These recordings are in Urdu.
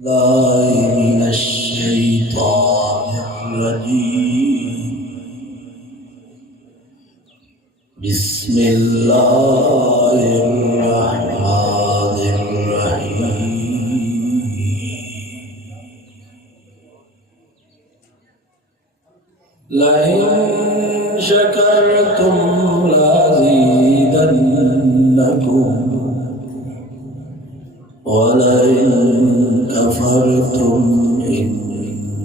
الله من الشيطان الرجيم. بسم الله الرحمن الرحيم. لئن شكرتم لأزيدنكم ولئن كفرتم إن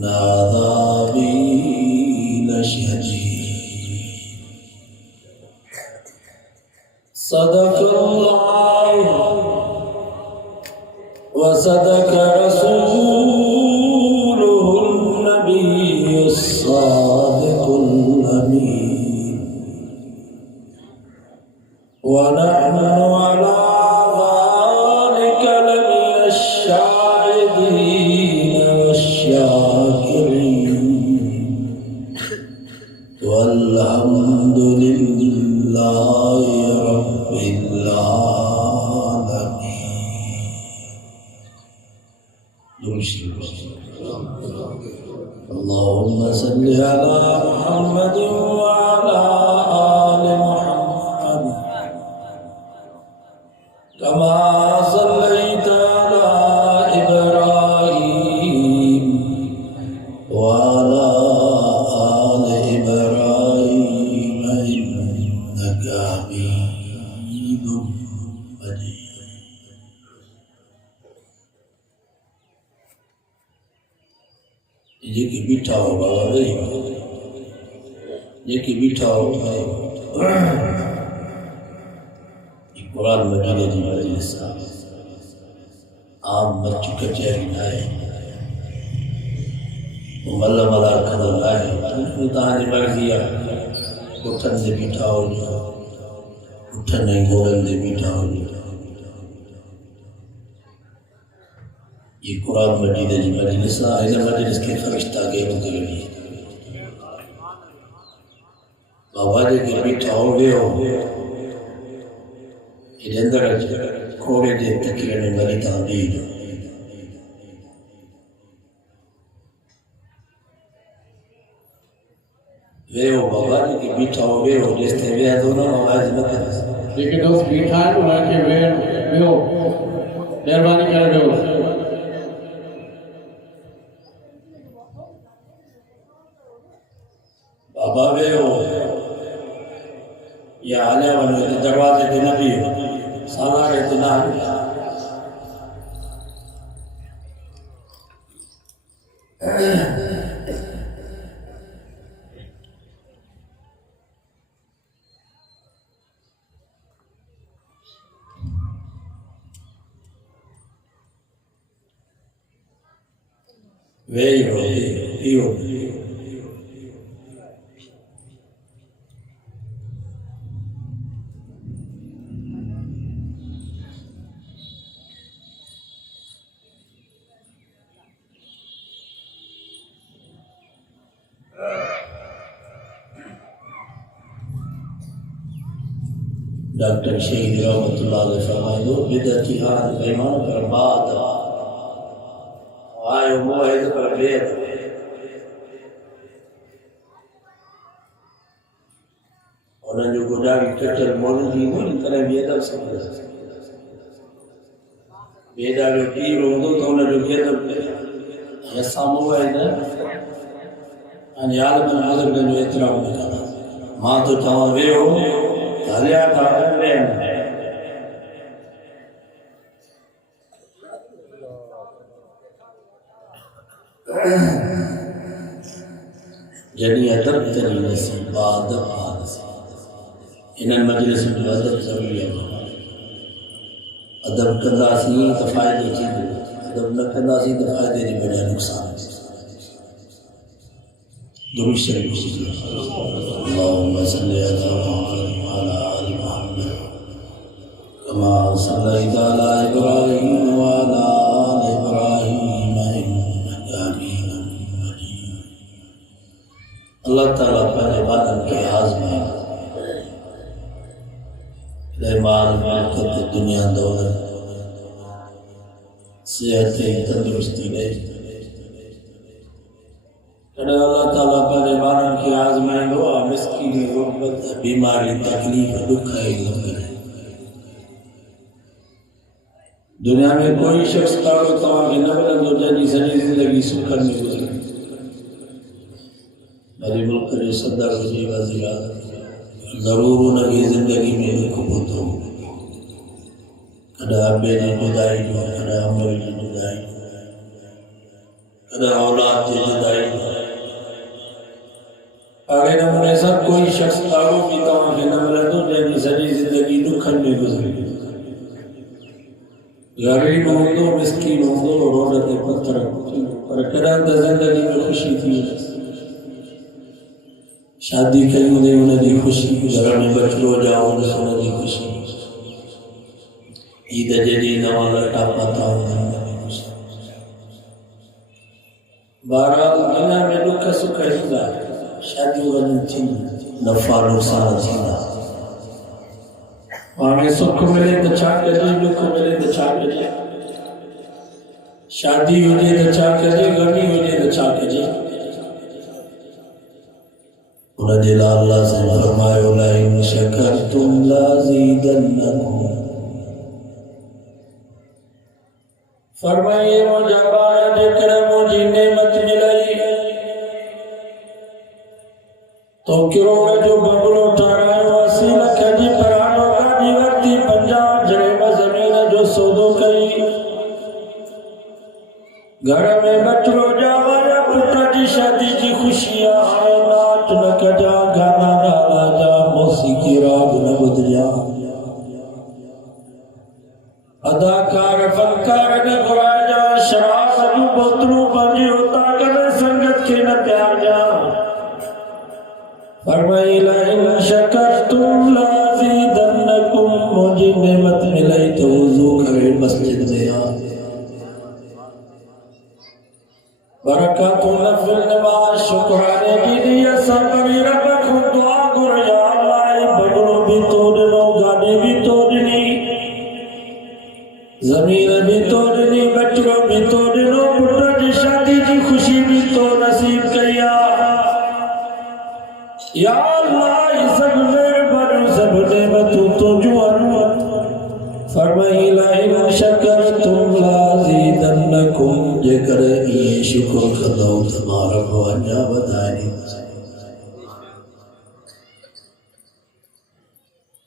عذابي لشديد. صدق الله وصدق رسوله النبي الصادق الأمين. ونحن على ذلك لمن الشاهدين والشاكرين والحمد لله رب العالمين. اللهم صل على محمد وعلى آل محمد كما صليت على إبراهيم وعلى آل إبراهيم إنك حميد مجيد. یہ کہ بیٹھا ہو بابا بھائی، یہ کہ بیٹھا ہو بھائی، یہ قرآن مجید جی مجلس عام بچوں کے چہرے نائے ملہ ملہ کھڑا نائے تاہنی مرضی اٹھن دے بیٹھا ہو جو اٹھن نہیں گولن دے بیٹھا ہو جو. یہ قرآن مجید جی مجلس آئین مجلس کے فرشتہ کے مقرری بابا جی کے بیٹھا ہو گئے ہو یہ اندر کھوڑے دے تکیرنے والی تعبیر وے ہو بابا جی کے بیٹھا ہو گئے ہو جس تے وے دونوں آواز نہ کرے لیکن دوست بیٹھا ہے تو وہاں کے وے ہو مہربانی کر دو. بابا وے ہو یا آلے والے دروازے دے نبی ہو سالارے تو نہ وے ہو ڈاکٹر شہید رحمت اللہ علیہ فرمائے دو بدعتی حال ایمان پر بات آئے موحد پر بید انہوں جو گناہی کچھل مولی ہو ان طرح بیدب سمجھا بیدہ جو پیر ہوندو تو انہوں جو بیدب ایسا موحد ہے ان عالم العظم نے جو احترام میں کہا ماں تو چاہاں وے ہو حالیا تھا رہن یعنی ادب تری نصیب ادب حادث ان مجلس میں ادب ضروری ہے. ادب کندہ سی تو فائدے چیز ادب نہ کندہ سی تو فائدے نہیں بجائے نقصان. درود شریف اللهم صل على محمد وعلى آل محمد كما صليت على إبراهيم وعلى آل إبراهيم إنك حميد مجيد. اللہ تعالیٰ پر عبادت کے آزمائے مال ملکت دنیا دولت صحت تندرستی دے کڑے اللہ تعالیٰ پر بارن کی آزمائیں دعا مسکین غربت بیماری تکلیف دکھ ہے لگے دنیا میں کوئی شخص تاڑو تمام کے نبلند ہو جائے سنی زندگی سکر میں گزرے میری ملک کرے صدر وزی وزی ضرور نبی زندگی میں دکھ ہوتا ہوں کڑا ابے نے جدائی جو کڑا عمر کی جدائی کڑا اولاد کی جدائی آگے نمونے سب کوئی شخص تاڑو کی تمام کے نبلند ہو جائے سنی زندگی دکھن میں گزرے غریب ہوں دو مسکین ہوں دو روڈت پتھر پر کران دا زندگی میں خوشی تھی شادی کروں دے انہیں دی خوشی گھر میں بچلو جاؤ انہیں دی خوشی عید جدی نوالا ٹاپا تھا انہیں دی خوشی بہرحال دنیا میں دکھا سکھا ہی شادی غنی تھی نفع نقصان تھی وہاں سکھ ملے تو چھاٹ کجے دکھ ملے تو چھاٹ کجے شادی ہو جائے تو چھاٹ کجے غمی ہو جائے تو چھاٹ کجے انہوں نے اللہ سے فرمائے لَئِن شَكَرْتُمْ لَأَزِيدَنَّكُمْ فرمائے مجھے بایا دیکھر مجھے نعمت ملائی تو کیوں میں جو ببل اٹھا رہا ہے وسیلہ کھجی پرانوں کا دیوکتی پنجاب جڑے بزمین جو سودو کری گھر میں بچلو جاوایا پٹا جی شادی جی خوشیاں آئے ناچ نہ کجا گانا ڈالا جا موسیقی راگ نہ بدھ جا اداکار فنکار نے گھرائے جا شراب جو بوتلوں بنجی ہوتا کرے سنگت کے نہ پیار جا فرمائی لَئِن شَكَرْتُمْ لَأَزِيدَنَّكُمْ مجھے نعمت ملائی تو وضو کرے مسجد میں آ برکات نفل نماز شکرانے کی دیا سبری رب خود دعا گر یا اللہ بگڑوں بھی توڑنو گانے بھی توڑنی زمین بھی توڑنی بچوں بھی توڑنو پٹر جی شادی جی خوشی بھی تو نصیب کیا یا اللہ یہ سب میرے بنو سب نعمتوں تو جوان فرمائی لَئِن شَكَرْتُمْ لَأَزِيدَنَّكُمْ جے کرے یہ شکر خداو تمہارا بھوانجا بدائنی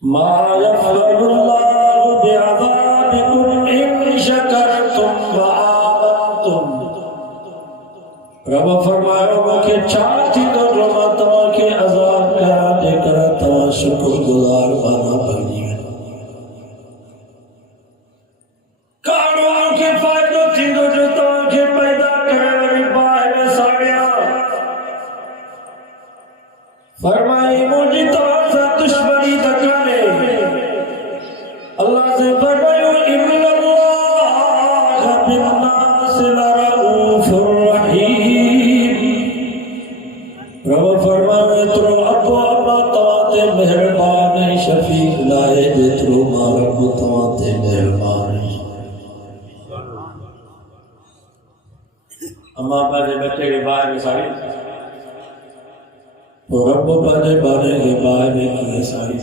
ما يفعل الله بعذابكم إن شكرتم وآمنتم رب فرمایا کہ چاہتی تو رب تمہاں کے عذاب کرا دے کر تمہاں شکر گزار بانا پڑی ہے کاروں کے فائدوں تھی دو جو تمہاں کے پیدا کرے وری باہر ساڑیا فرمائی مجھے تمہاں سے دشمنی دکھانے اللہ سے فرمائیو اِنَّ اللَّهَ بِالنَّاسِ لَرَؤُوفٌ رَحِيمٌ رب فرمائے ترو ابو اما تواتے مہربان شفیق لائے دے ترو مارب تواتے مہربان اما پاجے بچے کے باہر میں ساری تو رب پاجے بانے کے باہر میں کیے ساری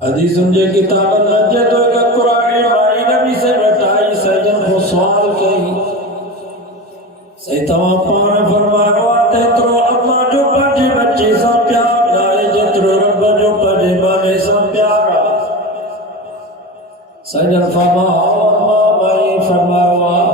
حدیث سمجھے کتاب نجد کا قرآن ہماری نبی سے بتائی سجن کو سوال کہی سی تمام پان فرمائے واتے ترو اما جو پجے بچے سا پیار لائے جترو رب جو پجے بانے سا پیارا سجن فرمائے اما مائی فرمائے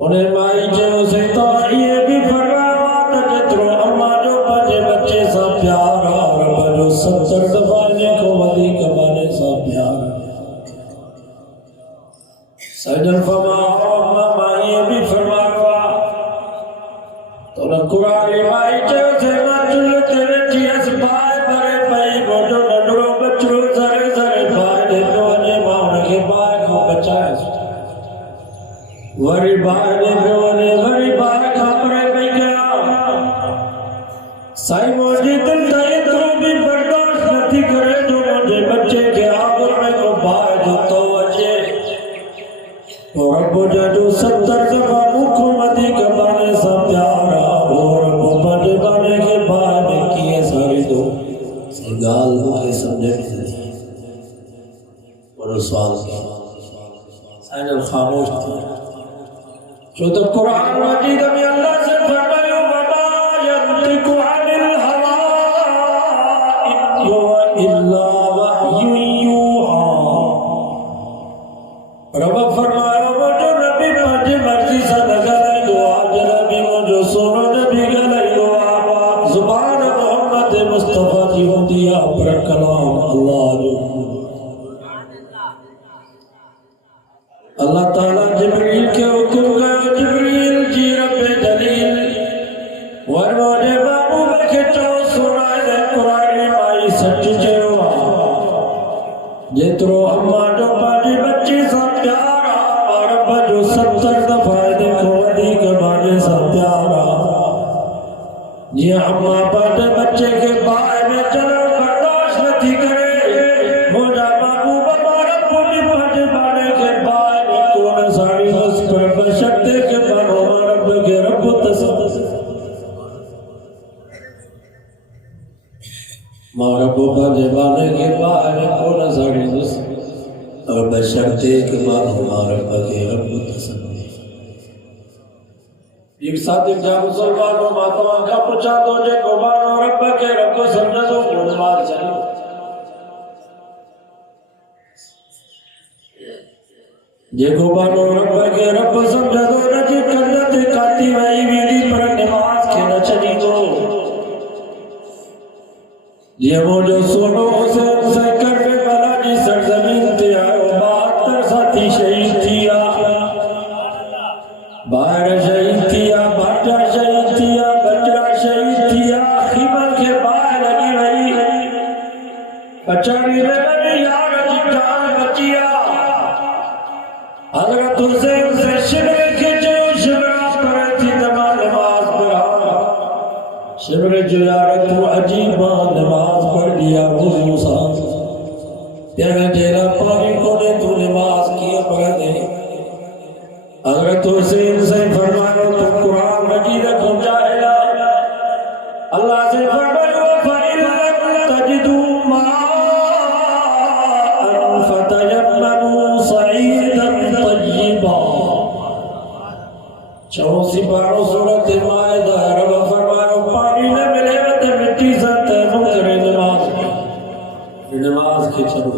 انہیں مائی جو سے تو یہ بھی فرمائے واتے جترو اما جو پجے بچے سا پیارا رب جو 70 دفانے کو ودی کبانے سا پیارا سجن فرمائے اما مائی بھی فرمائے تو نہ قرآن مائی جو سے نہ چل تیرے چیز بائے برے پئی بوجو نڈرو بچرو زرے زرے بائے دے پیوانے ماؤں کے بائے کو بچائے وری بائے دے پیوانے وری بائے کھاپرے پئی گیا سائی موجی دل تائی درو بھی برداشت نتی کرے جو مجھے بچے کے آگر میں کو بائے جو اور رب جو 70 دفعہ مکھمتی کبانے سا پیارا اور رب بڑے بڑے کے بارے میں کیے ساری دو سنگال مکھے سمجھے بھی اور سوال کیا سائنل خاموش تھا جو تو قرآن مجید میں اللہ سے فرمائے وَمَا يَنْطِقُ عَنِ الْهَوَىٰ إِنْ هُوَ إِلَّا وَحْيٌ يُوحَىٰ رب فرمایا مجھے نبی مجھے مرضی سے نگلے دو آج نبی مجھے سنو نبی گلے دو زبان محمد مصطفیٰ جی ہوں دیا پر کلام اللہ جو اللہ تعالیٰ جبریل کے حکم گئے جبریل جی رب جلیل ورمونے محبوب کے چاو سنائے دے قرآن مائی سچ چیوا جترو اما جو پاڑی بچی سا پیارا اور ابا جو 70 دفعہ دیکھو ودی کے بانے سا پیارا یہ اما پاڑے بچے کے بائے میں چلو برداشت نتی کرے مجھا محبوب ہمارا پولی پاڑے بانے کے بائے میں کون ساری اس پر بشکتے کے بانو رب کے رب تصد مارا بوبا جبانے کے باہر کون ساری دوست اور بشرتے کے بعد ہمارا بگے رب تصور ایک ساتھ ایک جا مسلمانوں ماتوان کا پچھا دو جے کو بانو رب کے رب سمجھا دو نماز چلی جے کو بانو رب کے رب سمجھا دو نجی کندت کاتی وئی ویدی پر نماز کے نہ چلی دو یہ مجھے سنو اسے کرنے والا جی سرزمین تے آئے 72 ساتھی شہید تھیا باہر شہید تھیا بھٹا شہید تھیا بچڑا شہید تھیا خیمل کے باہر لگی رہی پچھاڑی میں بنی یار جان بچیا حضرت حسین سے شبر کھچے شبرہ پر تھی تمام نماز پڑھا شبر جو یار تو عجیبہ نماز پڑھ لیا وہ موسیٰ پیارے جیلہ پانی کو نے تو نماز کیا پڑھ دے حضرت حسین سے فرمایا تو قرآن مجید کو جاہلا اللہ سے فرمایا فَإِن لَمْ تَجِدُوا مَاءً فَتَيَمَّمُوا صَعِيدًا طَيِّبًا 84 باروں سورۃ مائدہ رب فرمایا پانی نہ ملے تو مٹی سے تیمم کرے نماز کے چلو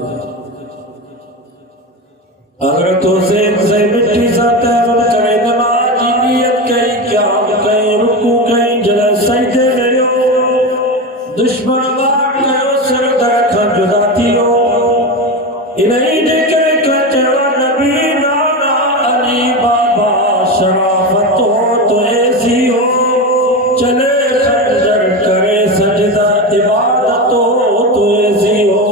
حضرت حسین سے مٹی سے تیمم کرے نماز کی نیت کہیں قیام کہیں رکوع کہیں جلے سجدے میں ہو دشمن وار کرو سر درکھا جدا تھیو انہیں جکر کچھوا نبی نانا علی بابا شرافت ہو تو ایسی ہو چلے خنجر کرے سجدہ عبادت ہو تو ایسی ہو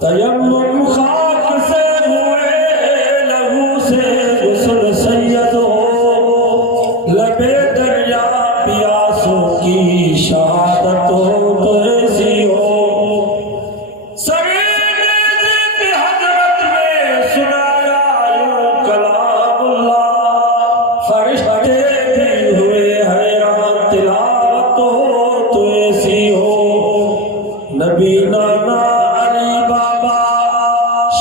تیمم خاک سے ہوئے لہو سے غسل سید ہو لبے دریا پیاسوں کی شہادت ہو تو ایسی ہو سرینے ذکر حضرت میں سنایا یوں کلام اللہ فرشتے بھی ہوئے حیران تلاوت ہو تو ایسی ہو نبی نانا علی بابا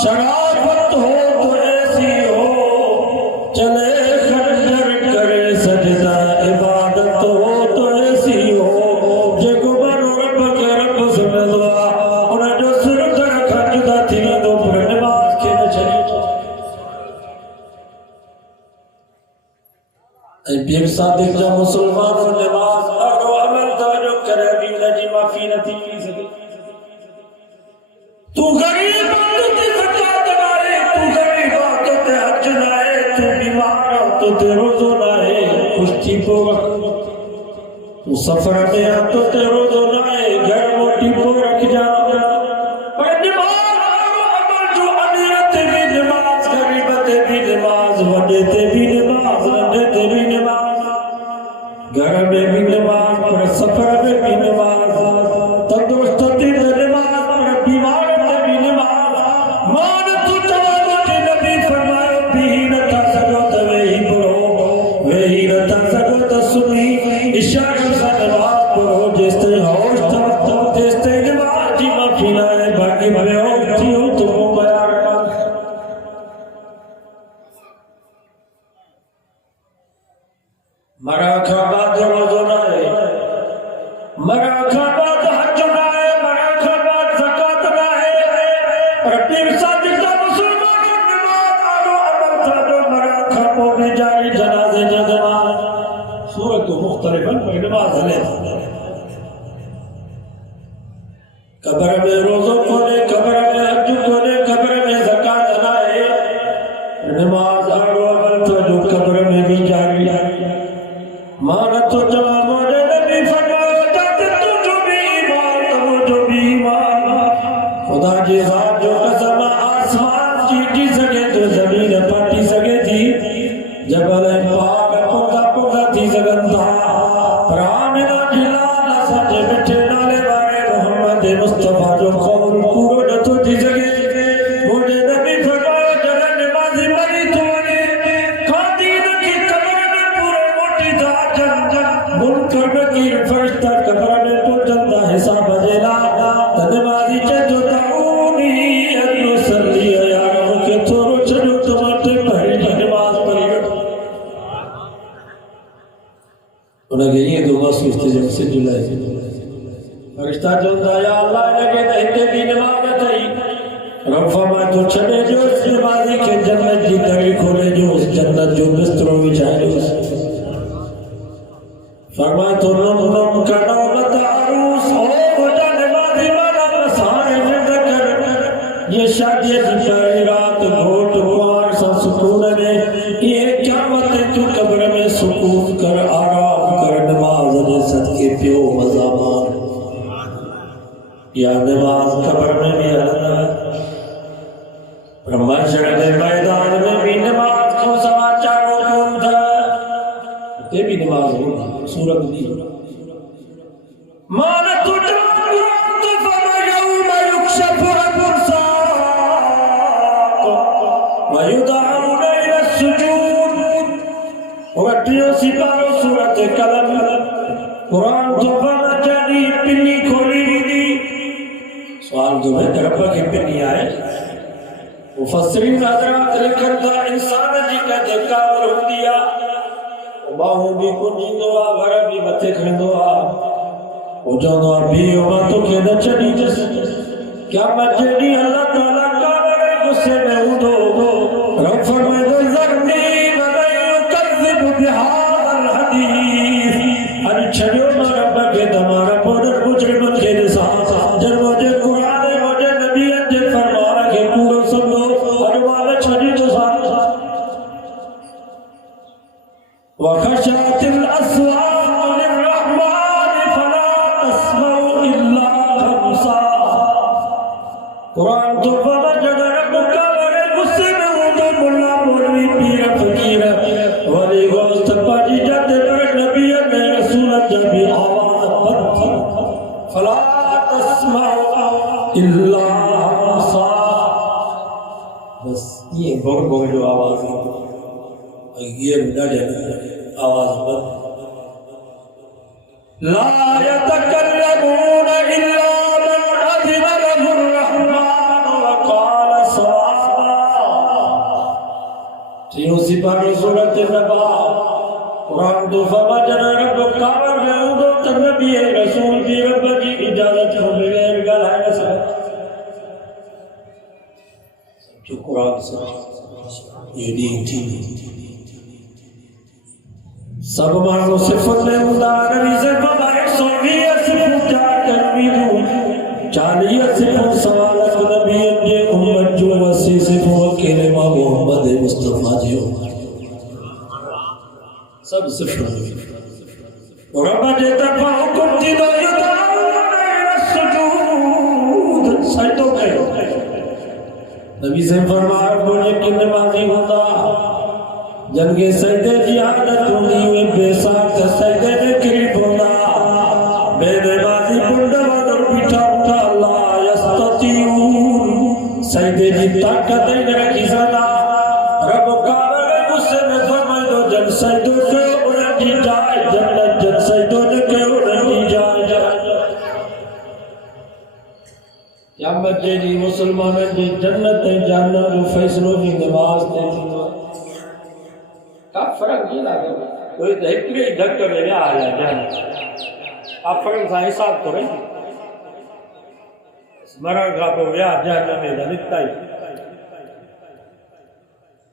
شرافت ہو تو ایسی ہو چلے خنجر کرے سجدہ عبادت ہو تو ایسی ہو جے کو بنو رب کے رب سے دعا انہیں جو سر کر خنجدہ تھی دو پر نماز کے نہ چلی اے پیر صادق جا مسلمان و نماز اور عمل توجہ کرے بھی نجی معافی نہ تھی تو غریب تو تے زکات نائے تو غریب تو تے حج نائے تو بیمار تو تے روزہ نائے کشتی کو تو سفر میں تو تے روزہ نائے گھر موٹی کو رکھ جا پر نماز عمل جو امیرت بھی نماز غریبت بھی نماز وڈے تے بھی نماز وڈے تے بھی نماز گھر میں بھی نماز پر سفر میں بھی نماز تندرست تے نماز پر بیمار مان تو جواب نبی فرمایا بھی مرا کھا بعد روزو نہ ہے، مرا کھا بعد حج نہ ہے، مرا کھا بعد زکات نہ ہے، اور پیر صادق دا مسلمان نماز آلو عمل تھا مرا کھا پو بھی جاری جنازے جنواز صورت مختلفاً پر نماز ہلے قبر میں روزوں کھولے، قبر میں حج کھولے، قبر میں زکات نہ ہے، نماز آلو عمل تھا جو قبر میں بھی جاری مانت تو جمع موڑے نبی فرمایا جاتے تو جو بھی ایمان تو جو بھی ایمان خدا کی ذات جو قسم آسمان چیٹی سکے تو زمین پٹی سکے تھی جبل پاک پردہ پردہ تھی سکن تھا پر آمینہ جلال سچ مٹھے نالے بارے محمد مصطفیٰ جو قول پورو نتو تھی سکے موڑے نبی فرمایا جلال نمازی مری تو منکر کی فرشتہ قبر میں پہنچتا حساب جلا تنمازی چجو دعونی انو سلی یا رب کے تھورو چلو تمہتے پہلی نماز پڑھی انہوں نے یہ دعا سوچتے جب سے جلائے فرشتہ جلتا یا اللہ لگے دہتے بھی نماز تھی رب فرمائے تو چھڑے جو اس نمازی کے جنت کی دری کھولے جو اس جنت جو بستروں میں جائے اس فرمائے تو نم کرو نتعروس ہو وجہ نمازی والا مسانے میں ذکر یہ شادی کی رات گھوٹ کوار سا سکون میں یہ قیامت تو قبر میں سکون کر آرام کر نماز نے صدقے پیو مزامان یا نماز قبر میں بھی آنا محشر کے میدان میں بھی نماز کو سماچاروں کون تھا تے بھی نماز ہوگا سورت دی مانت جامعات فما یوم یکشف عن الساق ویدعون الى السجود وٹیوں سپارو سورت قلم قرآن تو فما جانی پنی کھولی دی سوال جو ہے دربہ کی پنی آئے مفسرین حضرات لکھن تھا انسان جی کا دھکا اور ہو دیا باہوں بھی کنجی دعا گھر بھی متے کھن دعا وہ جانا بھی ہوگا تو کہ نہ چلی جس کیا مجھے اللہ تعالیٰ کا بڑے غصے میں اٹھو رب فرمائے تو ذرنی وَمَنْ يُكَذِّبُ بِهَذَا الْحَدِيثِ ارے چھڑیو نہ رب کے تمہارا پوڈر مجرم کے نسان جب مجھے قرآن مجھے نبی انجے فرما رکھے پورا سب لوگ ارے والا چھڑی تو ساتھ وخشعت الأصوات للرحمن فلا تسمع إلا همسا قرآن تو فمجد ربك بڑے غصے میں ہوں تو ملا مولوی پیر فقیر ولی گوست پاجی جاتے پر نبی نے رسول جبی آواز بند فلا تسمع إلا همسا بس یہ بڑھ بڑھ جو آواز ہے یہ نہ جانا آواز بند لا يتكلمون إلا من أذن له الرحمن وقال صوابا تیوں سپارہ سورت نبا قرآن تو فمجد رب کامر میں اندو تر نبی رسول کی رب کی اجازت ہو بغیر گلائے نسا جو قرآن سے یونیٹی سب مانو صفت میں مدار نبی سے بابا 120 صفت جا کر بھی دوں 40 صفت سوالت نبی انجے امت جو 80 صفت کلمہ محمد مصطفیٰ جی سب صفت اور رب جیتا پا حکم تھی دو یدعون الى السجود سجدوں پہ نبی سے فرمایا بولے کہ نمازی ہوتا جنگ سجدے جہادت ہوئی ہوئی بے ساکھ سجدے میں قریب ہوتا بے نمازی بندہ ودر پیٹھا اٹھا اللہ یستطیعون سجدے جی طاقت نہیں رکھی سنا رب کعبہ غصے میں فرمائے دو جن سجدوں کے انہیں جی جائے جنت جن سجدوں کے انہیں جی جائے قیامت جی مسلمان جی جنت جہنم جو فیصلوں کی نماز دیتی کا فرق یہ لگے کوئی تو ہکڑی ڈھک میں ویا آیا جان آپ فرم سا حساب تو رہی مرن کا پو ویا جان میں دلتا ہی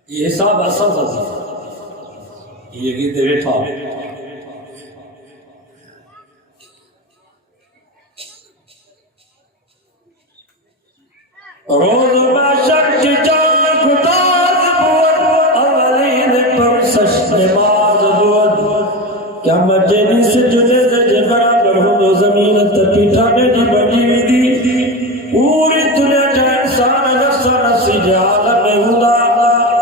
یہ حساب اصل تھا یہ گیتے بیٹھا روز باشک کی جان کتاز بود اولین پر سشت نماز بود کیا مجھے سے جنے دے برابر ہوں دو زمین تپیٹھا میں جی بڑی دی پوری دنیا کا انسان نفسا نفسی جہالا میں ہدا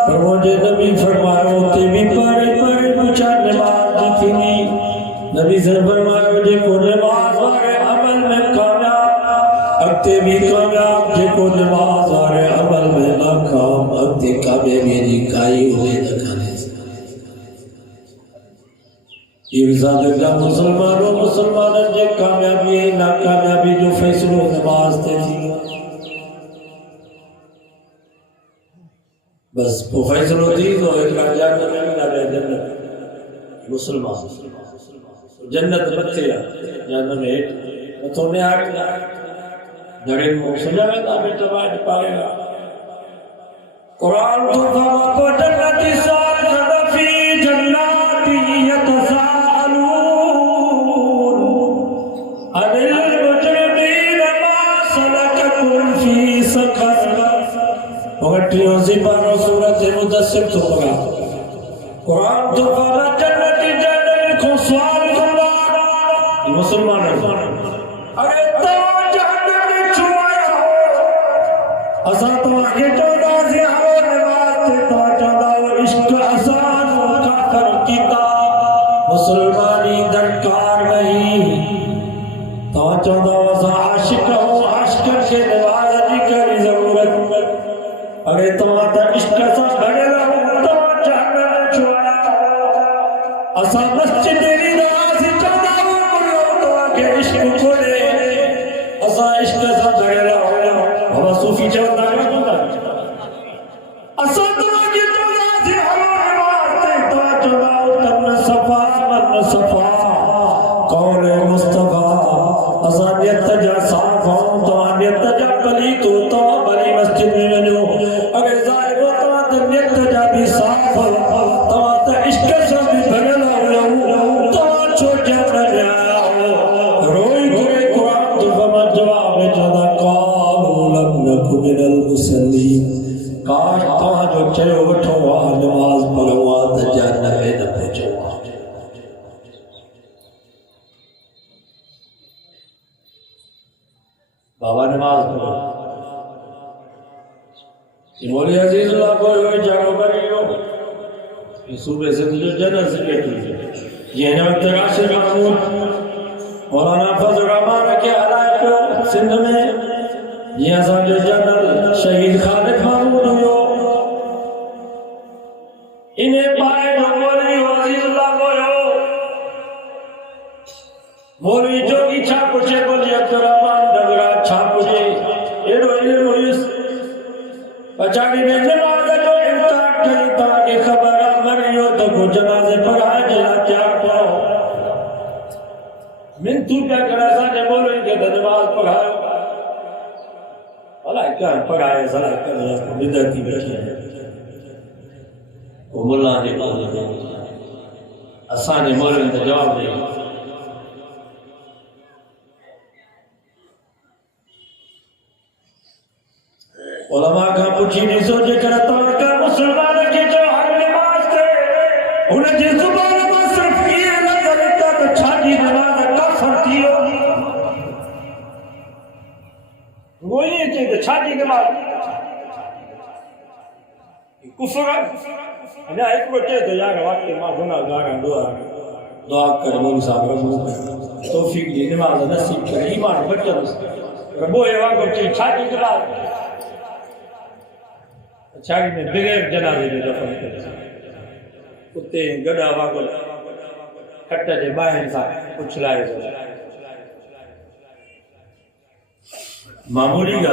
پر مجھے نبی فرمائے ہوتے بھی پڑے پڑے پوچھا نماز دی تھی نبی سے فرمائے مجھے کو نماز وارے عمل میں کامیاب اگتے بھی کامیاب جے کو نماز آرے عمل میں ناکام اگتے کعبے میری کائی ہوئے دکھانے سے یہ وزادر جا مسلمانوں جے کامیابی ہے ناکامیابی جو فیصلوں نماز تے تھی بس وہ فیصلوں تھی تو ایک لڑ جانا میں بھی نہ جنت مسلمان جنت بچے جانا میں ایک تو نے آگے دڑے میں سجا ویتا بیٹا باج پائے گا قرآن تو فما کو جنتی سال خدفی جناتی یتسالون عن المجرمین ما سلککم فی سقر وغٹیوں زبانوں صورت مدثر تو پگا قرآن تو فما جنتی جنتی کو سوال کرنا یہ مسلمان ہے اگر اساں تو آگے چودہ زیادہ نماز تے تو چودہ عشق آسان کافر کیتا مسلمانی درکار نہیں تو چودہ اساں عاشق ہوں عاشق کے نماز دی کری ضرورت اگر تو آتا عشق اساں بڑے لہوں تو جہنم چھوڑا اساں مسجد میری نماز چودہ مرلو تو آگے عشق کھولے اساں عشق اساں بڑے لہوں بابا صوفی چاہتا ہے اسد کی چودا سے ہمارے واسطے تو چودا تن صفا من صفا قول مصطفیٰ اسانیت جا صاف ہوں تو انیت جا بلی تو بلی مسجد میں جو اگر ظاہر ہو تو انیت جا بھی صاف تو عشق سے بھی بھرل ہو تو چھوٹ جانا روئی کرے قرآن تو فما جواب چودا من المسلمین کاش تاں جو چلو وٹھو نماز پڑھوا تے جنت میں نہ پہنچو بابا نماز پڑھو یہ مولی عزیز اللہ کو ہوئے جاگو کریو یہ صوبے سے جو جنت سے بیٹھی یہ نمت راشد محمود مولانا فضل رحمان کے علائق سندھ میں یہ ازاں جو جنرل شہید خالد محمود ہوئے انہیں پائے جو مولوی عزیز اللہ ہوئے مولوی جو کی چھا پوچھے بولی عبدالرحمن ڈگرہ چھا پوچھے ایڈو علم ہوئیس پچاڑی میں جنازہ جو انتاک کری تاکہ خبرہ مریو تو کو جنازے پڑھائے جنا تیار پڑھو من تو کیا کراسا نے مولوی کے نماز پڑھائے اللہ کیا پڑھائے صلاح کرنے کو بدعتی بیٹھی ہے وہ ملا نے کہا آسان مولوی نے جواب دیا علماء کا پوچھی نہیں سوچے کرتا کہ مسلمان کی جو ہر نماز تھے انہیں جس زبان میں صرف یہ نظر لیتا تو چھاٹی نماز کفر تھی وہ یہ چیز چھاٹی نماز کفر ہے ایک بچے تو یار واقعی ماں گناہ گارا دعا کر مول صاحب رب توفیق دی نماز نصیب کر ایمان بچہ ربو یہ واقع چیز چھاٹی نماز چھاڑی میں بغیر جنازے میں دفن کرتے کتے گڑا واقع کٹا جے باہر سا اچھلائے جا معمولی گا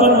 5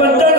15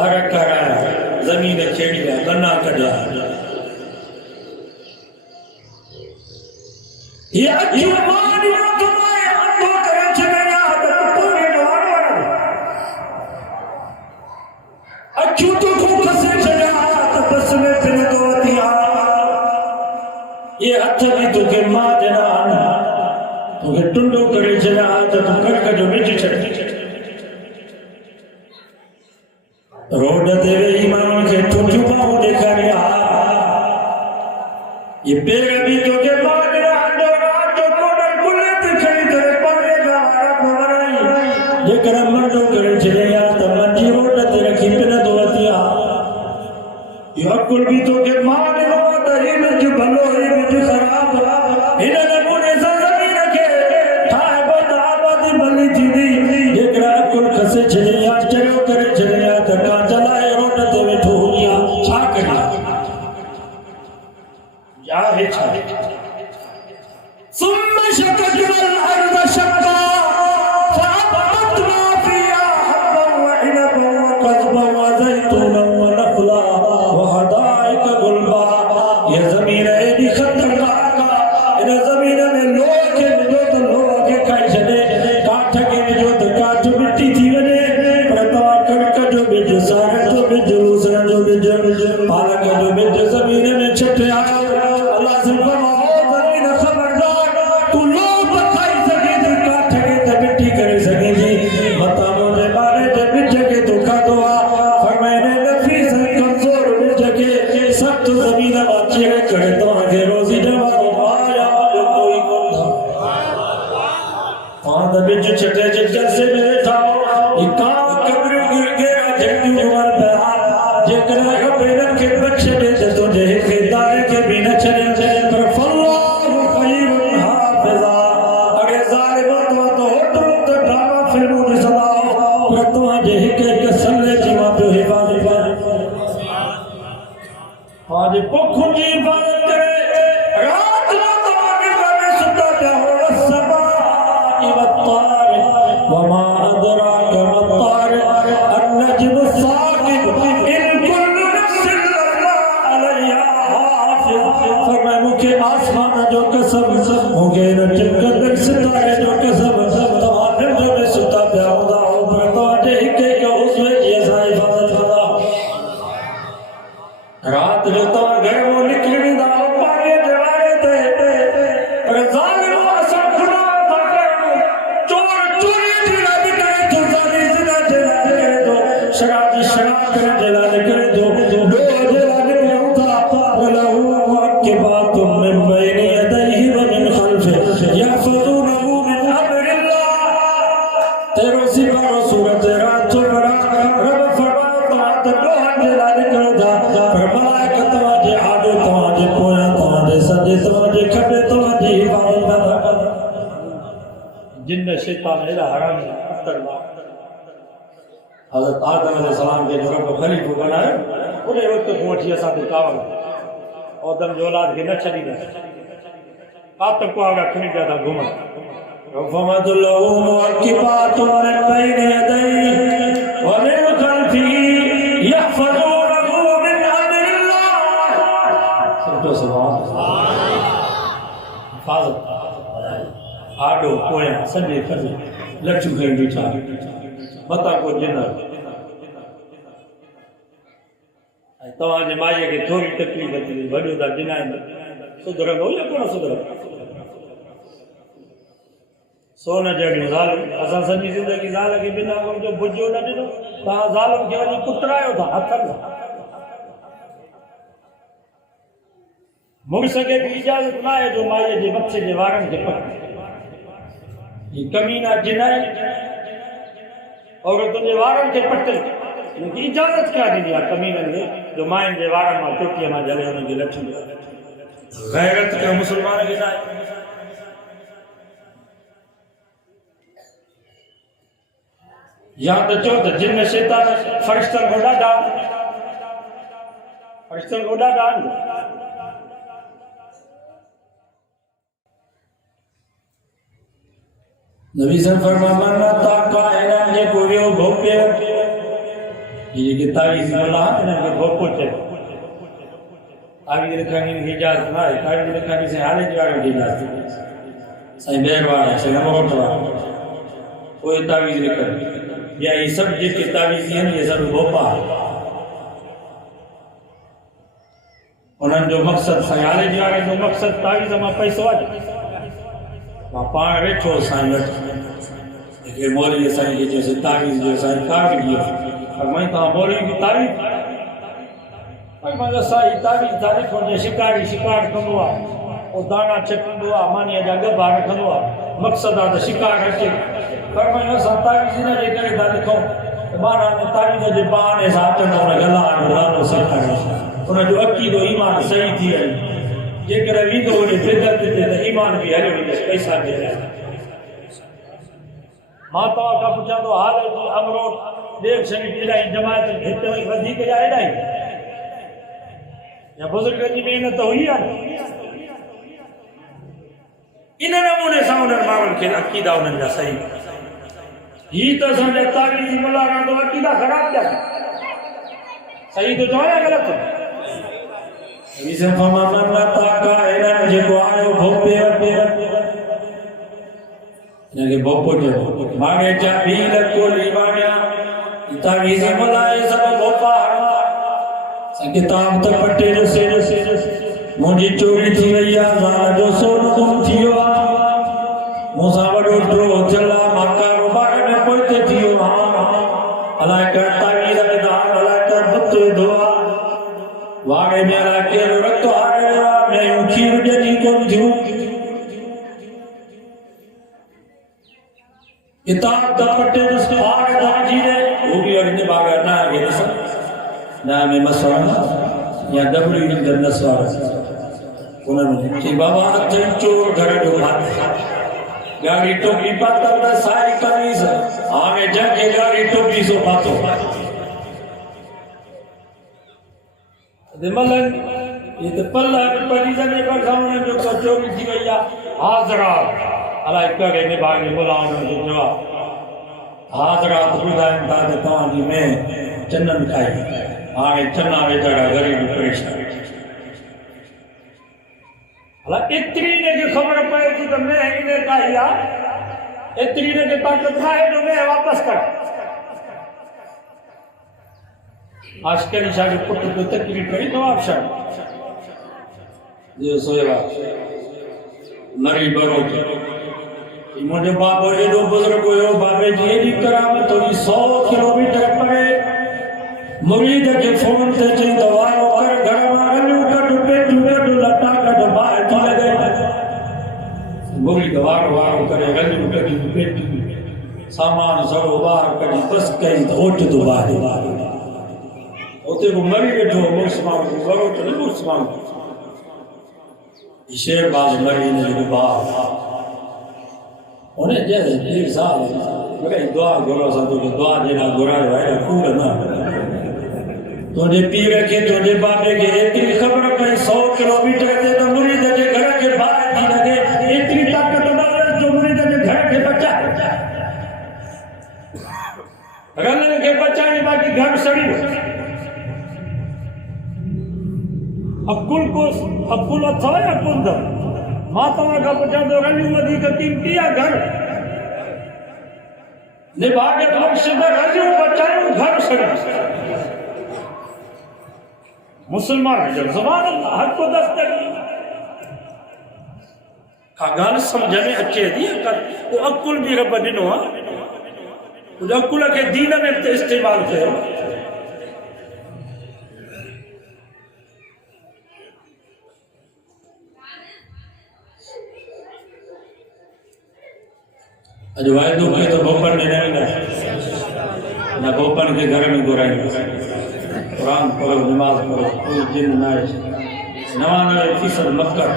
ہر کرایا زمین کھیڑیا گنا کڈیا یا کیوں مانی تمہارے ہاتھوں کرے چھڑیا پورے دوار اچھو تو کو کسے چھڑیا بس میں پھر دو دیا یہ ہاتھ بھی تو کے ماں جنا تو کہ ٹنڈو کرے چھڑیا تو کڑ جو بچ چھڑ روڈ دے ایمان کے ٹھوٹو پاؤں دیکھا رہا یہ پیغ بھی تو کے بعد رہا جو کوڑا کلے دکھائی دے پانے گا عرب مرائی یہ کرم مردوں کرے چلے یا تمنجی روڈ دے رکھی پنہ دواتیا یہ کل بھی تو کے بعد رہا دہی میں جو بھلو ہی میں جو خراب انہوں نے مجھے زمین رکھے تھائے بہت آبادی بلی تھی دی یہ کرم کل کسے چلے یا چلو کرے چلے یا تکا چلائے روڈ دے میں ٹھولیا چھا کریا یا ہے چھا ثم شققنا الارض شقا فأنبتنا فيها حبا وعنبا وقضبا وزيتونا ونخلا وحدائق غلبا یہ زمین ہے دی خطرناک ان زمین میں لوگ کے وجود لوگ کے کھائی چلے کاٹھ کے وجود کاٹھ مٹی تھی ونے پرتوا کڑک جو بج سارے جو بج روسر جو بج پالک جو بج زمین میں چھٹے آیا اللہ سے فرماؤ زمین خبردار تو لوگ بکھائی سکے تو کاٹھ کے تو مٹی کرے سکے جی بتا مجھے مانے جو بج کے تو کھا دعا فرمائنے نفیس کمزور بج کے سخت زمین بچے کرے تو آگے روزی جواب آیا کوئی کون تھا وہاں دا بج چھٹے جل سے میرے تھاؤ ایک کام کبر گر گیا جھنڈی جوان بہار جکرہ کبیرن کے بچے دے تو جہے کے دارے کے بھی نہ چلے پر فاللہ خیر حافظہ اگر ظالموں تو ہوتوں تو ڈراما فلموں کی صداؤ پر تو جہے کے کسل لے جیوہ پہ حفاظ آج پکھوں کی حفاظت کرے رات نہ تمہارے بارے ستا پہ ہو السماء والطارق وما ادراک والطارق النجم الثاقب ان كل نفس لما علیہا حافظ فرمائے مکہ آسمان جو قسم ہوگے نجم قدر ستارے جو قسم تمہارے بارے ستا پہ ہو پر تو آج ہکے کہ اس میں یہ سائی حفاظت خدا رات جو تو گھر وہ نکلی داؤ پانے دیوارے تے پر ظالم آسا کھنا تھا کرو چور چوری جلا بکرے تو ظالی زنا جلا کرے دو شراب شراب کرے جلا کرے دو دو جلا کرے ہوتا ولہو معقبات من بین یدیہ ومن خلفہ یحفظونہ من امر اللہ تیرو سوا صورت رات تو برا رب فرمایا بات دوہن جلا کرے دا فرمایا کہ تمہارے آڈو تمہارے پویا تمہارے سجے تمہارے کھبے تمہارے حفاظت پیدا کر جن شیطان الہ حرام اختر حضرت آدم علیہ السلام کے جو رب خلیفہ بنائے انہیں وقت پہنچی ساتھ کاوڑ اور دم جو اولاد کے نہ چلی گئے آتم کو آگا کھنی جاتا گھوما رفمت اللہ معقبات من بین یدیہ ومن خلفہ یحفظونہ من امر اللہ سمجھو سبحان حفاظت آڈو پویا سجے کھزے لچو کھر بیٹھا بتا کو جنہ تو آج مائیے کے تھوڑی تکلیف ہے بڑھو دا جنائیں صدرن ہو یا کون صدرن سونا جڑی ظالم اساں سنجی زندگی ظالم کے بنا ہم جو بجو نہ دینو تا ظالم کے وجہ کترایو تھا ہتھن مرسے کے بھی اجازت نہ ہے جو مائے جے بچے جے وارن کے پٹ یہ کمینہ جنائیں اور تجھے وارن کے پٹے لیکن اجازت کیا دی دیا کمینہ نے جو مائن جے وارن ماں ٹوٹی ماں جلے انہیں کی لچھی غیرت کا مسلمان کے ساتھ یہاں تو چوتھ جن میں شیطان فرشتہ گھوڑا ڈال فرشتہ گھوڑا ڈال نبی صلی اللہ علیہ وسلم فرمایا تا قائلان جے کوریو بھوپے یہ کہ تعویذ ملا انہاں کے بھوپو چے تعویذ رکھانی کی اجازت نہ ہے تعویذ رکھانی سے حالے جواب کی اجازت ہے سائیں بیرواڑا سے نموٹوا کوئی تعویذ رکھن یا یہ سب جس کے تعویذ ہیں یہ سب بھوپا انہاں جو مقصد سائیں حالے جواب جو مقصد تعویذ ما پیسو آجا ما پان رچو سائیں وٹ کہ مولوی سائیں کے جو سے تعویذ جو سائیں کار کیو فرمائیں تو مولوی کی تعویذ فرمائیں سائیں تعویذ دارے کھوندے شکاری شکار کندو آ او دانا چکندو آ مانی جا گبا رکھندو آ مقصد آ شکار اچے فرمائیں سائیں تعویذ نہ لے کرے دارے کھو مانا نے تعویذ جو بہانے ساتھ نہ گلا دانو سکھایا انہاں جو عقیدہ ایمان صحیح تھی ہے جے کرے ویندو نے بدعت تے ایمان بھی ہلے وی پیسہ دے ماتا کا پوچھا تو حال ہے امرو دیکھ شریف الہی جماعت ہتے ہوئی ودھی کے جائے نہیں یا بزرگ جی محنت ہوئی ہے ان نمونے سے انہوں ماحول کے عقیدہ انہوں کا صحیح یہ تو سمجھے تعویذ ملا رہا تو عقیدہ خراب کیا صحیح تو جو ہے غلط ہے اسے فمن نتاکا اینا جے کو آئے بھوپے کہ بوپو جو مانے چا بیل کولی مانیا تعویذ ملائے سب بوپا کتاب تک پٹے جو سے مجھے چوری تھی وئی آزار جو سون گم تھیو موسیٰ وڈو ٹرو چلا مکہ مبارک میں پوئتے تھیو علائے کر تعویذ بدان علائے کر بطو دعا واگے میرا کے رکھتو آگے میں یوں کھیر جنی کون تھیو کتاب دا پٹے دس پاک دا جیدے وہ بھی اگنے باگا نہ آگے نسا نام مسوارا یا دبری اندر نسوارا انہوں نے کہ بابا اچھن چور گھر جو بات گاڑی ٹوپی پاتا اپنا سائی کمیز آگے جا کے گاڑی ٹوپی سو پاتو ملن یہ تو پلہ پریزہ نے پر سامنے جو چوری تھی گئی حاضرات اللہ اکا گئے نبھاگے بلاؤں جو جواب حاضرات خدا امداد تمام جی میں چنن کھائی آگے چنہ بیچارہ غریب پریشان اللہ اتنی نے کہ خبر پائے تھی تو میں انہیں کہا اتنی نے کہ طاقت کھائے تو میں واپس کر آشکری شاہ کے پٹھ کو تکلیف کری تو آپ شاہ یہ سویا مری بروج مجھے بابا یہ دو بزرگ ہوئے بابے جی یہ بھی کرامت ہوئی 100 کلومیٹر پڑے مرید کے فون تے چاہی دوائیوں کر گھر مارنیوں کا ڈوپے لٹا کا ڈبائے تھی لگے مرید وارو کرے گلیوں کا ڈوپے سامان سڑو بار کری بس کہیں دھوٹ دوائے ہوتے کو مری بیٹھو مرسمان کو برو تو نہیں مرسمان کو شیر باز مری نے باز انہیں جیسے پیر سال ہے دعا گرو ساتھو کہ دعا جینا گرا جو ہے پورا نہ تو نے پیر کے تو نے بابے کے اتنی خبر پہ 100 کلومیٹر دے تو مرید کے گھر کے باہر تھی لگے اتنی طاقت دار جو مرید کے گھر کے بچہ رلنے کے بچہ نہیں باقی گھر سڑی اکل اتھا ہے اکل در ماتا کا بچہ دو رلی مدی کا قیمتی ہے گھر نبھاگے بخش در رلی بچائیں گھر سڑی مسلمان جب زبان اللہ حق کو دستگی کھاگان سمجھنے اچھے دیا کر وہ اکل بھی رب دنوں وہ اکل کے دین میں استعمال کرو اجوائے دو کے تو بھوپن میں نہیں گا نہ بھوپن کے گھر میں گرائیں گا قرآن پڑھو نماز پڑھو کوئی جن نائش 99% مکر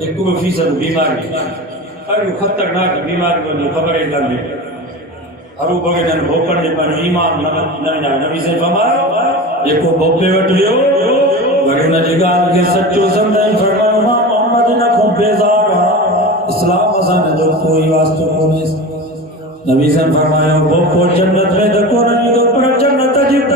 1% بیماری ہر خطرناک بیماری کو خبر ہے گاندھی ہرو بگڑن بھوپن نے پر ایمان نہ نبی سے فرمایا دیکھو بھوپے وٹیو وڑے نہ جگال کے سچو سمجھن فرمایا محمد نہ کو بیزار اسلام اسان جو کوئی واسطہ کو نہیں نبی سے فرمایا بھوپو جنت میں دکو نہیں تو پر جنت جیتا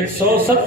147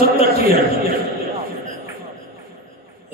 37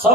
100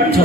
8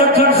60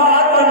72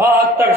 72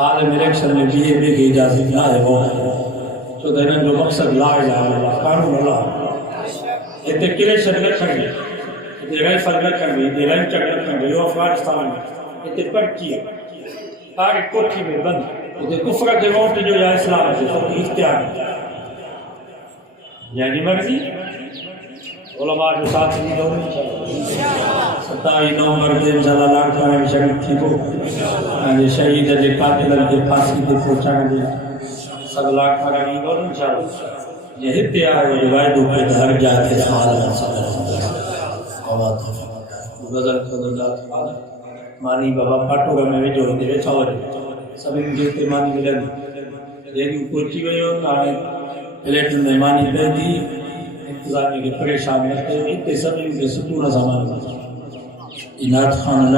عالم الیکشن میں بی اے بی کی اجازت نہ ہے وہ تو دینن جو مقصد لا الہ الا اللہ قانون اللہ اتنے کلیشن رکھیں گے اتنے ریفر رکھیں گے اتنے رینچر رکھیں گے یہ افغانستان میں اتنے پرچی ہے آگے کوٹھی میں بند اتنے کفر کے ووٹ جو یا اسلام سے سب اختیار ہے یعنی مرضی علماء جو ساتھ نہیں دو 27 نومبر کے انشاءاللہ لاکھ تھانے میں شہید تھی کو شہید ہے قاتلن کے پھانسی کے پہنچانے دے سب لاکھ تھانے نہیں دو انشاءاللہ یہ اتحاد ہے روایتوں پہ دھر جا کے سوال ہے غزل قدرات مانی بابا پاٹو گا میں جو دے چاول سبھی کے مانی ملن لیکن کوچی گئی ہو نہ پلیٹ میں مانی پہ دی انتظامی کے پریشان رہتے اتنے سبھی کے سکون زمان انات خان